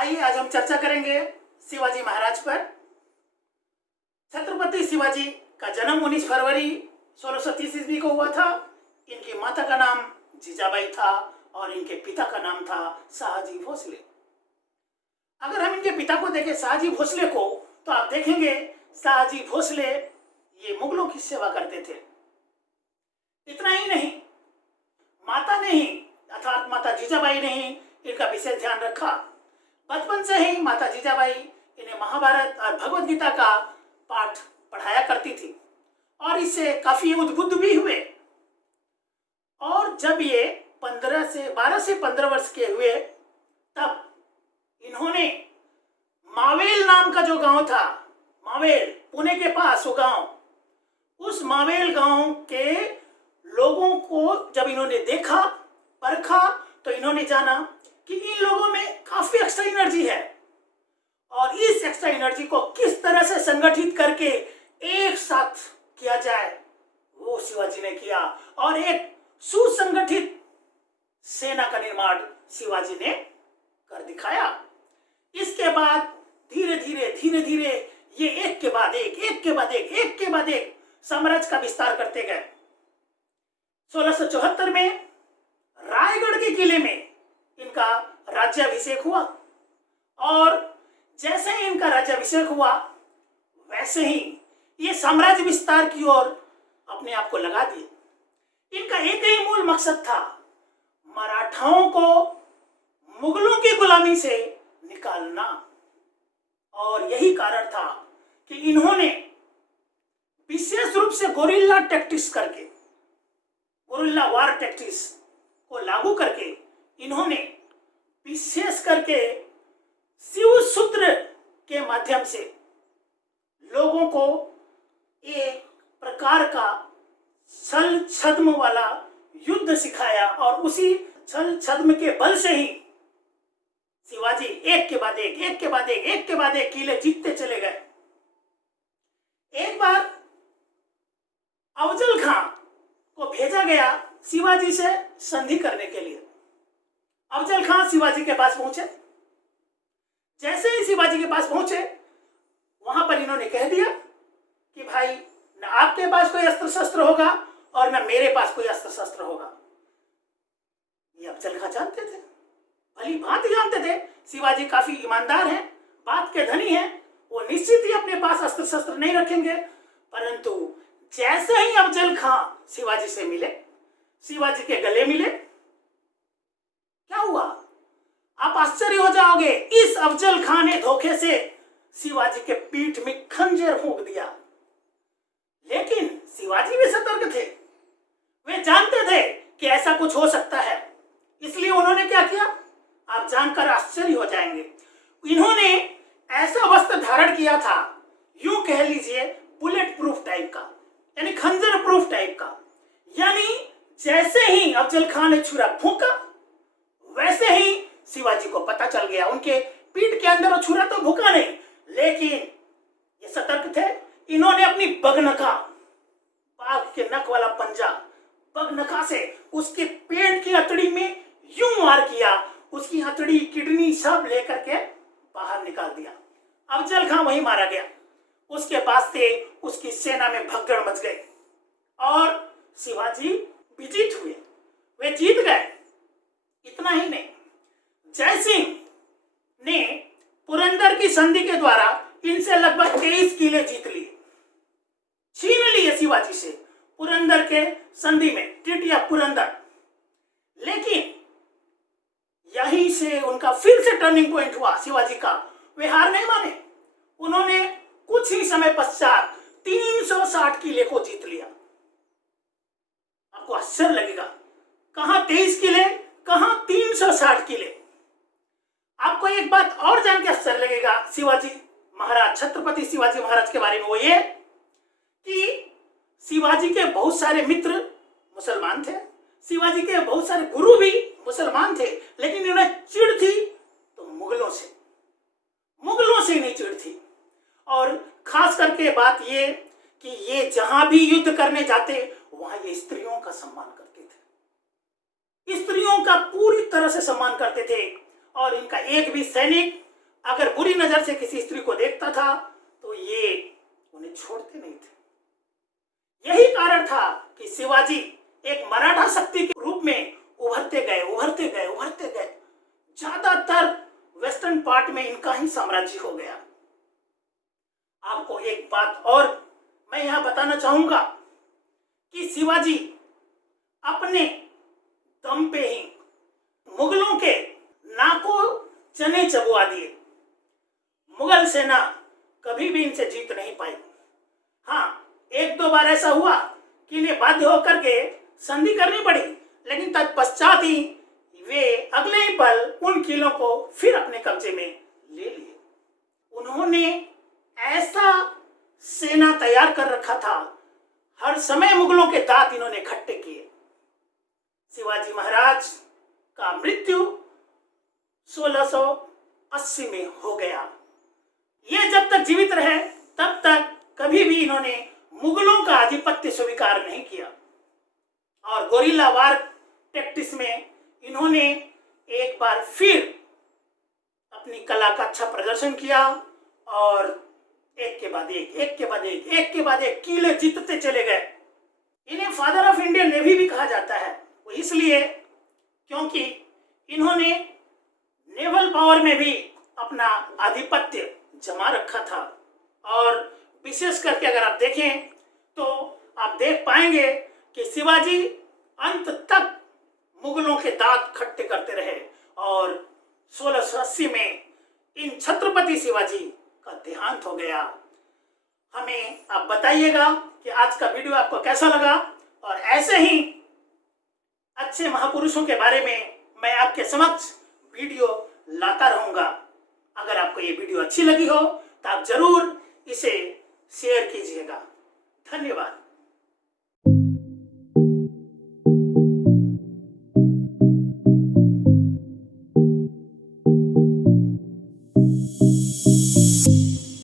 आइए आज हम चर्चा करेंगे शिवाजी महाराज पर। छत्रपति शिवाजी का जन्म 19 फरवरी 1630 ईस्वी को हुआ था। इनकी माता का नाम जीजाबाई था और इनके पिता का नाम था शाहजी भोसले। अगर हम इनके पिता को देखें शाहजी भोसले को, तो आप देखेंगे शाहजी भोसले ये मुगलों की सेवा करते थे। इतना ही नहीं, माता ने ही अर्थात माता जीजाबाई ने ही इनका विशेष ध्यान रखा। बचपन से ही माता जीजाबाई इन्हें महाभारत और भगवद गीता का पाठ पढ़ाया करती थी और इससे काफी उद्बुद्ध भी हुए। और जब ये 12 से 15 वर्ष के हुए, तब इन्होंने मावेल नाम का जो गांव था, मावेल पुणे के पास वो गांव, उस मावेल गांव के लोगों को जब इन्होंने देखा, परखा, तो इन्होंने जाना कि इन लोगों में काफी एक्स्ट्रा एनर्जी है और इस एक्स्ट्रा एनर्जी को किस तरह से संगठित करके एक साथ किया जाए, वो शिवाजी ने किया और एक सुसंगठित सेना का निर्माण शिवाजी ने कर दिखाया। इसके बाद धीरे धीरे ये एक के बाद एक साम्राज्य का विस्तार करते गए। 1674 में रायगढ़ के किले में इनका राज्याभिषेक हुआ और जैसे ही इनका राज्याभिषेक हुआ, वैसे ही ये साम्राज्य विस्तार की ओर अपने आप को लगा दिए। इनका एक ही मूल मकसद था, मराठाओं को मुगलों की गुलामी से निकालना। और यही कारण था कि इन्होंने विशेष रूप से गोरिल्ला टैक्टिक्स करके, गोरिल्ला वार टैक्टिक्स को लागू करके इन्होंने विशेष करके शिव सूत्र के माध्यम से लोगों को एक प्रकार का छल छद्म वाला युद्ध सिखाया और उसी छल छद्म के बल से ही शिवाजी एक के बाद एक किले जीतते चले गए। एक बार अफजल खां को भेजा गया शिवाजी से संधि करने के लिए। अफजल खां शिवाजी के पास पहुंचे। जैसे ही शिवाजी के पास पहुंचे, वहां पर इन्होंने कह दिया कि भाई न आपके पास कोई अस्त्र शस्त्र होगा और न मेरे पास कोई अस्त्र शस्त्र होगा। ये अफजल खां जानते थे, भली भांति जानते थे शिवाजी काफी ईमानदार हैं, बात के धनी हैं, वो निश्चित ही अपने पास अस्त्र शस्त्र नहीं रखेंगे। परंतु जैसे ही अफजल खां शिवाजी से मिले, शिवाजी के गले मिले, क्या हुआ आप आश्चर्य हो जाओगे, इस अफजल खां ने धोखे से शिवाजी के पीठ में खंजर फूंक दिया। लेकिन शिवाजी भी सतर्क थे, वे जानते थे कि ऐसा कुछ हो सकता है, इसलिए उन्होंने क्या किया आप जानकर आश्चर्य हो जाएंगे। इन्होंने ऐसा वस्त्र धारण किया था, यूं कह लीजिए बुलेट प्रूफ टाइप का, यानी खंजर प्रूफ टाइप का। यानी जैसे ही अफजल खां ने छुरा फूंका, वैसे ही शिवाजी को पता चल गया। उनके पीठ के अंदर वो छुरा तो भूखा नहीं, लेकिन ये सतर्क थे। इन्होंने अपनी बगनखा, बाघ के नख वाला पंजा, बगनखा से उसके पेट की हथेली में यूं वार किया, उसकी हथेली, किडनी सब लेकर के बाहर निकाल दिया। अफजल खां वहीं मारा गया। उसके बाद से उसकी सेना में भगदड़ मच गई और शिवाजी विजित हुए, वे जीत गए। इतना ही नहीं, जयसिंह ने पुरंदर की संधि के द्वारा इनसे लगभग 23 किले जीत लिए, छीन लिए शिवाजी से पुरंदर के संधि में, ट्रीटी ऑफ पुरंदर। लेकिन यहीं से उनका फिर से टर्निंग पॉइंट हुआ शिवाजी का। वे हार नहीं माने, उन्होंने कुछ ही समय पश्चात 360 किले को जीत लिया। आपको आश्चर्य लगेगा, कहां 23 किले, कहां 360 किले। आपको एक बात और जान के आश्चर्य लगेगा शिवाजी महाराज, छत्रपति शिवाजी महाराज के बारे में, वो ये कि शिवाजी के बहुत सारे मित्र मुसलमान थे, शिवाजी के बहुत सारे गुरु भी मुसलमान थे, लेकिन उन्हें चिढ़ थी तो मुगलों से नहीं चिढ़ थी। और खास करके बात ये कि ये जहां भी युद्ध करने जाते, वहां ये स्त्रियों का सम्मान करते थे, स्त्रियों का पूरी तरह से सम्मान करते थे। और इनका एक भी सैनिक अगर बुरी नजर से किसी स्त्री को देखता था तो ये उन्हें छोड़ते नहीं थे। यही कारण था कि शिवाजी एक मराठा शक्ति के रूप में उभरते गए। ज्यादातर वेस्टर्न पार्ट में इनका ही साम्राज्य हो गया। आपको एक बात और मैं यहां बताना चाहूंगा कि शिवाजी अपने दम पे ही मुगलों के नाकों चने चबवा दिए। मुगल सेना कभी भी इनसे जीत नहीं पाई। हाँ, एक दो बार ऐसा हुआ कि इन्हें बाध्य होकर के संधि करनी पड़ी, लेकिन तत्पश्चात ही वे अगले ही पल उन किलों को फिर अपने कब्जे में ले लिए। उन्होंने ऐसा सेना तैयार कर रखा था, हर समय मुगलों के दांत इन्होंने इकट्ठे किए। शिवाजी महाराज का मृत्यु 1680 में हो गया। ये जब तक जीवित रहे तब तक कभी भी इन्होंने मुगलों का आधिपत्य स्वीकार नहीं किया और गोरिल्ला वार टैक्टिक्स में इन्होंने एक बार फिर अपनी कला का अच्छा प्रदर्शन किया और एक के बाद एक किले जीतते चले गए। इन्हें फादर ऑफ इंडियन नेवी भी कहा जाता है, वो इसलिए क्योंकि इन्होंने नेवल पावर में भी अपना आधिपत्य जमा रखा था। और विशेष करके अगर आप देखें तो आप देख पाएंगे कि शिवाजी अंत तक मुगलों के दांत खट्टे करते रहे और 1680 में इन छत्रपति शिवाजी का देहांत हो गया। हमें आप बताइएगा कि आज का वीडियो आपको कैसा लगा, और ऐसे ही अच्छे महापुरुषों के बारे में मैं आपके समक्ष वीडियो लाता रहूंगा। अगर आपको ये वीडियो अच्छी लगी हो तो आप जरूर इसे शेयर कीजिएगा। धन्यवाद।